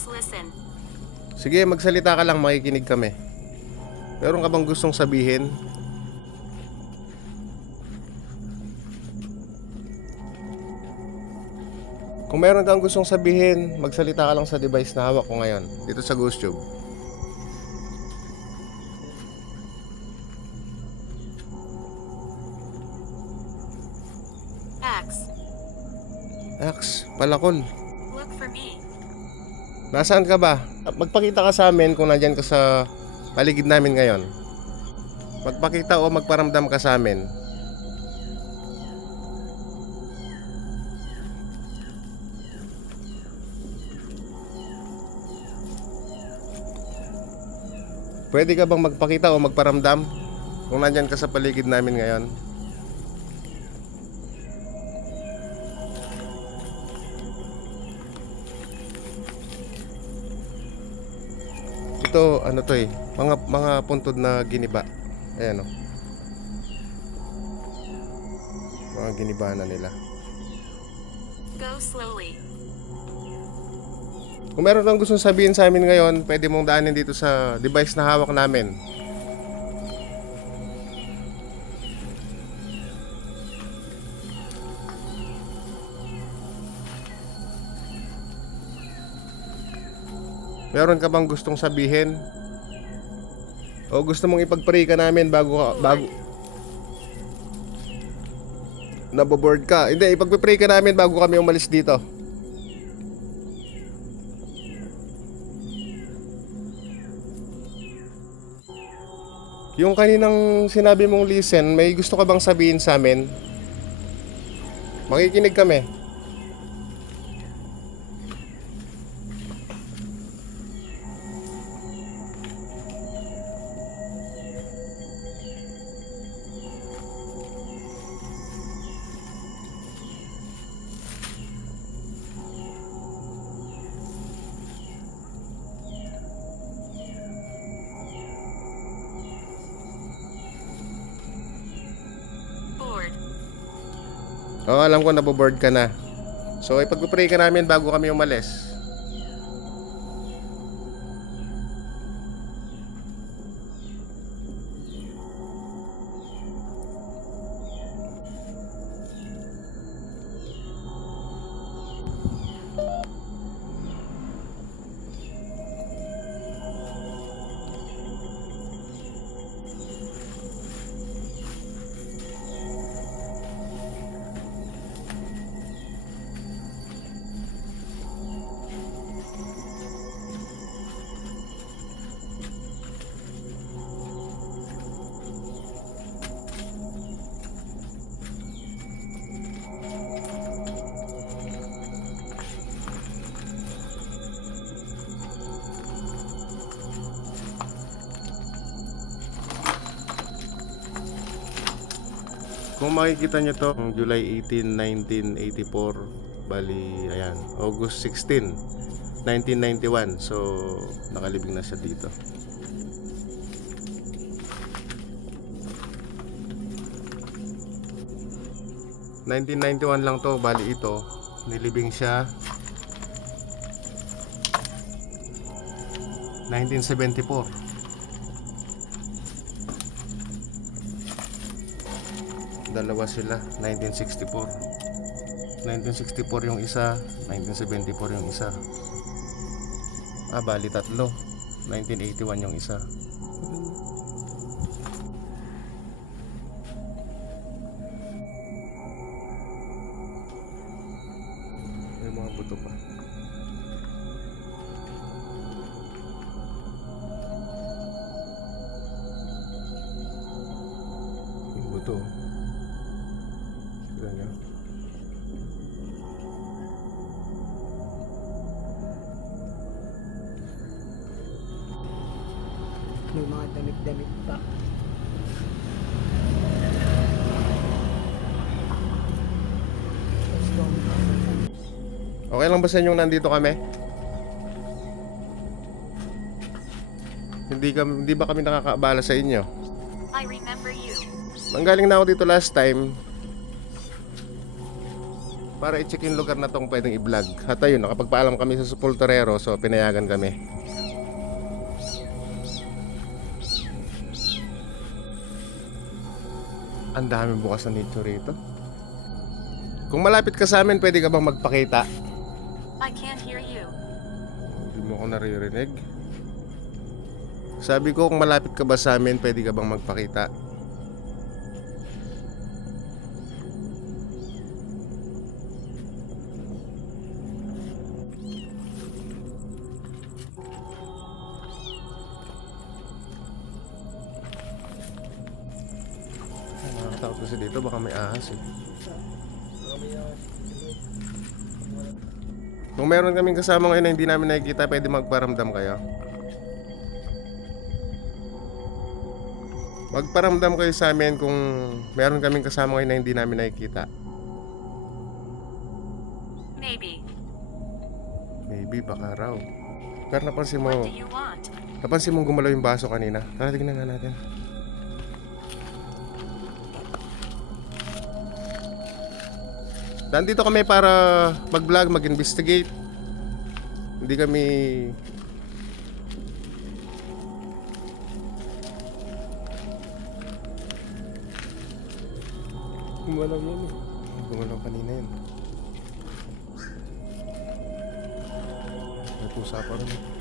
Please listen. Sige, magsalita ka lang, makikinig kami. Meron ka bang gustong sabihin? Kung meron kang gustong sabihin, magsalita ka lang sa device na hawak ko ngayon, dito sa GhostTube. Axe. Ax, palakol. Look for me. Nasaan ka ba? Magpakita ka sa amin kung nandyan ka sa paligid namin ngayon. Magpakita o magparamdam ka sa amin. Pwede ka bang magpakita o magparamdam kung nandyan ka sa paligid namin ngayon? Ito, ano to eh, mga puntod na giniba. Ayan o. Mga giniba na nila. Go slowly. Kung meron kang gustong sabihin sa amin ngayon, pwede mong daanin dito sa device na hawak namin. Meron ka bang gustong sabihin? O gusto mong ipag-pray ka namin bago naboboard ka? Hindi, ipag-pray ka namin bago kami umalis dito. Yung kaninang sinabi mong listen, may gusto ka bang sabihin sa amin? Makikinig kami. Board. Oo, alam ko naboboard ka na. So, ipag-pray ka namin bago kami umalis. Kung makikita nyo to, July 18, 1984, bali, ayan, August 16, 1991. So, nakalibing na siya dito. ...1991 lang to, bali ito, nilibing siya 1974. Dalawa sila, 1964. 1964 yung isa, 1974 yung isa. Bali tatlo. 1981 yung isa. May mga buto pa. Yung buto. Ganyan. May mga damit-damit pa. Okay lang ba sa inyong nandito kami? Hindi ba kami nakakaabala sa inyo? I remember you. Nanggaling na ako dito last time. para i-check yung lugar na tong pwedeng i-vlog. At ayun, nakapagpaalam kami sa Sepulturero, so pinayagan kami. Ang daming bukas na nicho rito. Kung malapit ka sa amin, pwede ka bang magpakita? I can't hear you. Hindi mo ako naririnig. Sabi ko, kung malapit ka ba sa amin, pwede ka bang magpakita? Nakakatakot kasi dito, baka may ahas eh. Kung meron kaming kasama ngayon na hindi namin nakikita, pwede magparamdam kayo. Magparamdam kayo sa amin kung meron kaming kasama ngayon na hindi namin nakikita. Maybe. Maybe, baka raw. Pero napansin mo, What do you want? napansin mong gumalaw yung baso kanina. Tara, tignan nga natin. Nandito kami para mag-vlog, mag-investigate. Hindi kami... Gumalaw yan eh. Gumalaw kanina yan. May pusa pa rin.